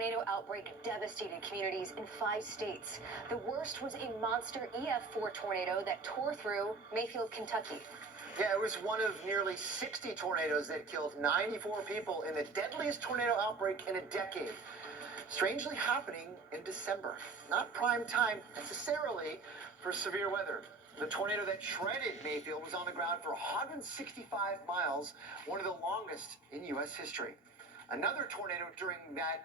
Tornado outbreak devastated communities in 5 states. The worst was a monster EF4 tornado that tore through Mayfield, Kentucky. Yeah, it was one of nearly 60 tornadoes that killed 94 people in the deadliest tornado outbreak in a decade. Strangely happening in December. Not prime time necessarily for severe weather. The tornado that shredded Mayfield was on the ground for 165 miles, one of the longest in U.S. history. Another tornado during that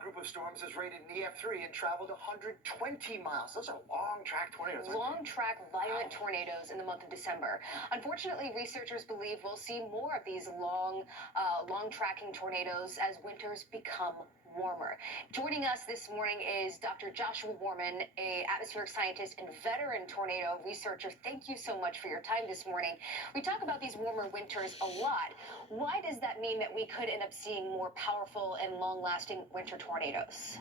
group of storms was rated an EF3 and traveled 120 miles. Those are long-track tornadoes. Long-track violent tornadoes in the month of December. Unfortunately, researchers believe we'll see more of these long-tracking tornadoes as winters become warmer. Joining us this morning is Dr. Joshua Worman, an atmospheric scientist and veteran tornado researcher. Thank you so much for your time this morning. We talk about these warmer winters a lot. Why does that mean that we could end up seeing more powerful and long-lasting winter tornadoes?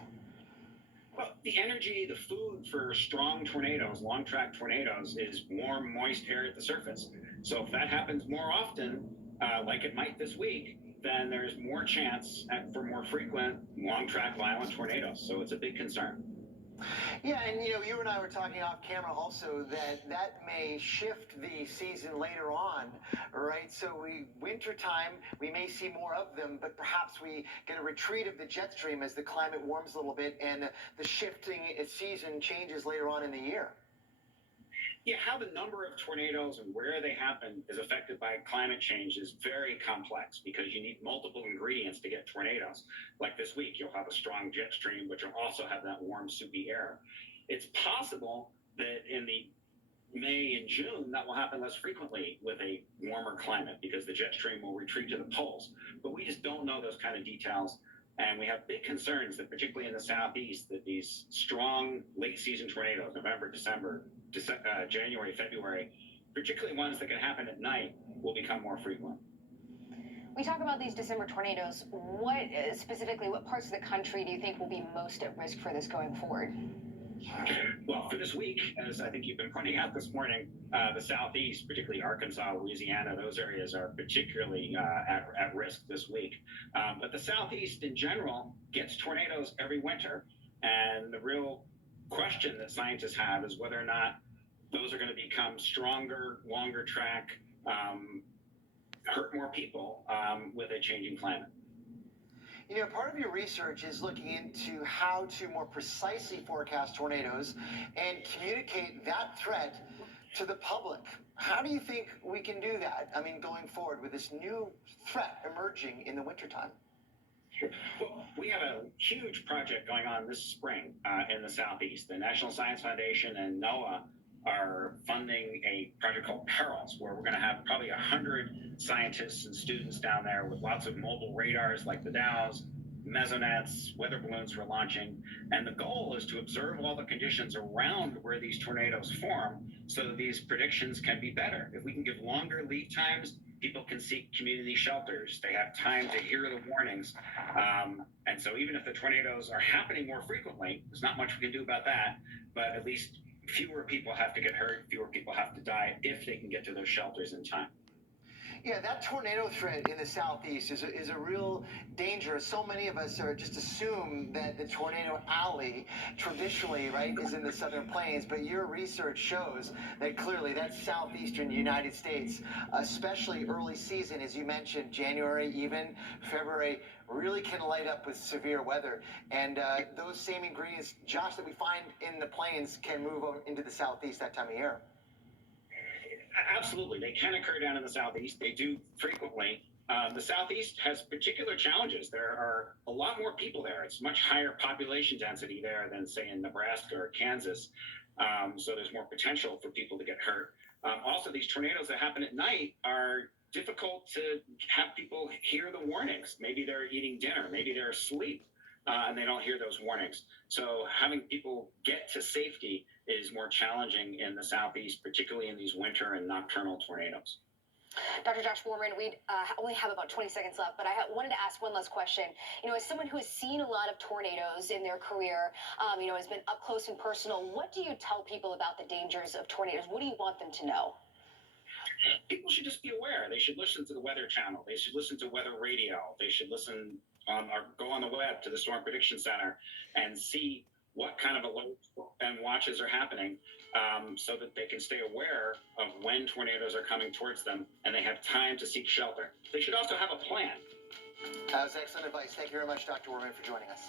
Well, the energy, the food for strong tornadoes, long-track tornadoes, is warm, moist air at the surface. So if that happens more often, like it might this week, then there's more chance for more frequent long-track violent tornadoes. So it's a big concern. Yeah, and you and I were talking off camera also that may shift the season later on, right? So wintertime, we may see more of them, but perhaps we get a retreat of the jet stream as the climate warms a little bit and the shifting season changes later on in the year. Yeah, how the number of tornadoes and where they happen is affected by climate change is very complex because you need multiple ingredients to get tornadoes. Like this week, you'll have a strong jet stream, but you'll also have that warm, soupy air. It's possible that in the May and June, that will happen less frequently with a warmer climate because the jet stream will retreat to the poles. But we just don't know those kind of details. And we have big concerns that particularly in the southeast, that these strong late season tornadoes, November, December, January, February, particularly ones that can happen at night, will become more frequent. We talk about these December tornadoes. What parts of the country do you think will be most at risk for this going forward? Well, for this week, as I think you've been pointing out this morning, the southeast, particularly Arkansas, Louisiana, those areas are particularly at risk this week. But the southeast in general gets tornadoes every winter. And the real question that scientists have is whether or not those are going to become stronger, longer track, hurt more people with a changing climate. Part of your research is looking into how to more precisely forecast tornadoes and communicate that threat to the public. How do you think we can do that? I mean, going forward with this new threat emerging in the wintertime? Well, we have a huge project going on this spring in the Southeast. The National Science Foundation and NOAA are funding a project called Perils, where we're going to have probably 100 scientists and students down there with lots of mobile radars like the Dows, mesonets, weather balloons we're launching. And the goal is to observe all the conditions around where these tornadoes form so that these predictions can be better. If we can give longer lead times, people can seek community shelters. They have time to hear the warnings. And so even if the tornadoes are happening more frequently, there's not much we can do about that, but at least fewer people have to get hurt, fewer people have to die if they can get to those shelters in time. Yeah, that tornado threat in the southeast is a real danger. So many of us are just assume that the tornado alley traditionally, right, is in the southern plains, but your research shows that clearly that southeastern United States, especially early season, as you mentioned, January, even February, really can light up with severe weather. And those same ingredients, Josh, that we find in the plains can move over into the southeast that time of year. Absolutely. They can occur down in the southeast. They do frequently. The southeast has particular challenges. There are a lot more people there. It's much higher population density there than, say, in Nebraska or Kansas. So there's more potential for people to get hurt. Also, these tornadoes that happen at night are difficult to have people hear the warnings. Maybe they're eating dinner. Maybe they're asleep. And they don't hear those warnings. So having people get to safety is more challenging in the southeast, particularly in these winter and nocturnal tornadoes. Dr. Josh Worman, we only have about 20 seconds left, but I wanted to ask one last question. As someone who has seen a lot of tornadoes in their career, has been up close and personal, what do you tell people about the dangers of tornadoes? What do you want them to know? People should just be aware. They should listen to the Weather Channel. They should listen to weather radio. They should listen or go on the web to the Storm Prediction Center and see what kind of alerts and watches are happening, so that they can stay aware of when tornadoes are coming towards them and they have time to seek shelter. They should also have a plan. That was excellent advice. Thank you very much, Dr. Worman, for joining us.